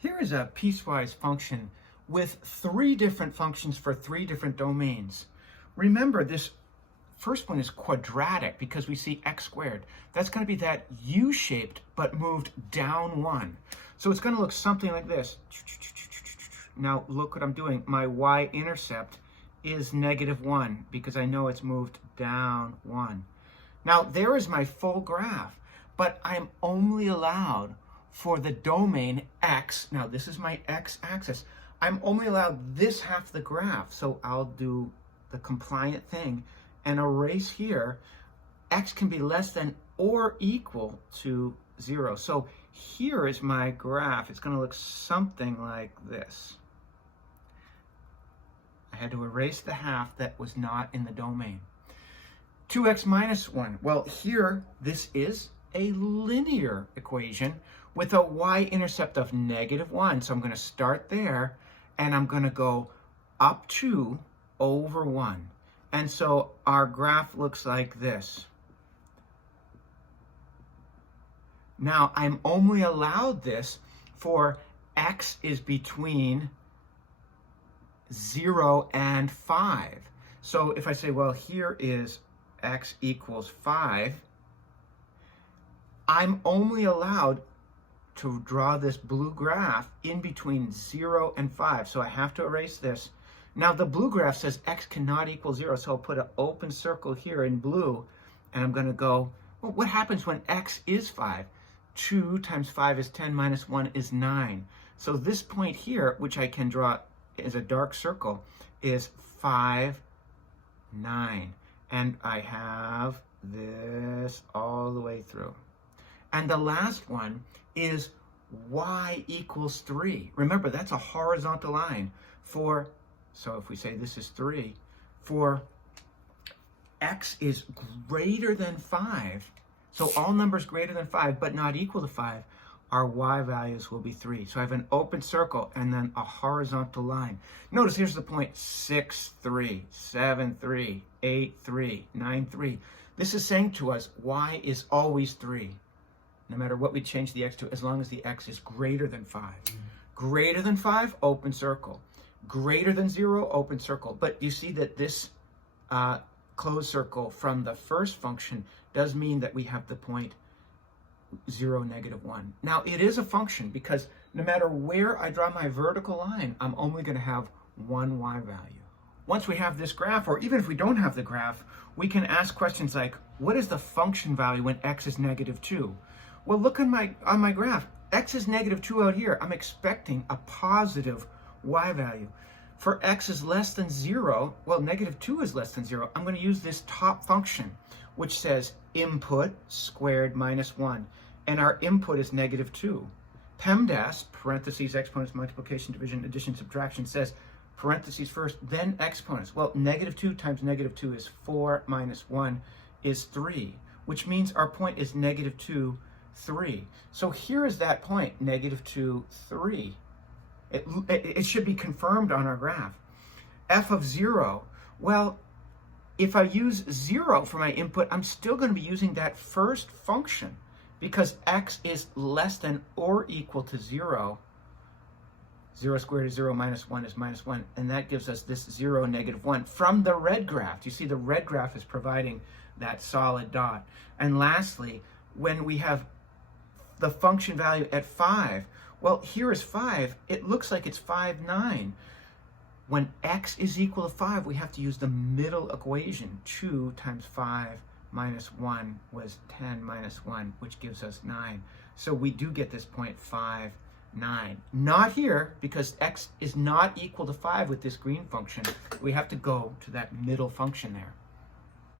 Here is a piecewise function with three different functions for three different domains. Remember, this first one is quadratic because we see x squared. That's going to be that U-shaped but moved down one. So it's going to look something like this. Now look what I'm doing. My y-intercept is -1 because I know it's moved down 1. Now there is my full graph, but I'm only allowed for the domain x. Now this is my x-axis. I'm only allowed this half of the graph, so I'll do the compliant thing and erase here. X can be less than or equal to 0. So here is my graph. It's going to look something like this. I had to erase the half that was not in the domain. 2x minus 1. Well, here, this is a linear equation with a y-intercept of -1. So I'm going to start there, and I'm going to go up 2 over 1. And so our graph looks like this. Now, I'm only allowed this for x is between 0 and 5. So if I say, well, here is x equals 5, I'm only allowed to draw this blue graph in between 0 and 5. So I have to erase this. Now the blue graph says x cannot equal 0, so I'll put an open circle here in blue, and I'm going to go, well, what happens when x is 5? 2 times 5 is 10 minus 1 is 9. So this point here, which I can draw as a dark circle, is 5, 9. And I have this all the way through. And the last one is y equals 3. Remember, that's a horizontal line for, so if we say this is 3, for x is greater than 5, so all numbers greater than 5 but not equal to 5, our y values will be 3. So I have an open circle and then a horizontal line. Notice here's the point: 6, 3, 7, 3, 8, 3, 9, 3. This is saying to us y is always 3, no matter what we change the x to, as long as the x is greater than 5. Greater than 5, open circle. Greater than 0, open circle. But you see that this closed circle from the first function does mean that we have the point 0, -1. Now it is a function because no matter where I draw my vertical line, I'm only going to have one y value. Once we have this graph, or even if we don't have the graph, we can ask questions like, what is the function value when x is -2? Well, look on my graph. X is -2 out here. I'm expecting a positive y value. For x is less than 0, well, -2 is less than 0. I'm going to use this top function, which says input squared minus 1. And our input is -2. PEMDAS, parentheses, exponents, multiplication, division, addition, subtraction, says parentheses first, then exponents. Well, -2 times -2 is 4 minus 1 is 3, which means our point is -2, 3. So here is that point, -2, 3. It should be confirmed on our graph. F of 0, well, if I use 0 for my input, I'm still going to be using that first function because x is less than or equal to 0. 0 squared is 0, minus 1 is minus 1, and that gives us this 0, -1 from the red graph. You see the red graph is providing that solid dot. And lastly, when we have the function value at 5, well, here is 5. It looks like it's 5, 9. When x is equal to 5, we have to use the middle equation. 2 times 5 minus 1 was 10 minus 1, which gives us 9. So we do get this point 5, 9. Not here, because x is not equal to 5 with this green function. We have to go to that middle function there.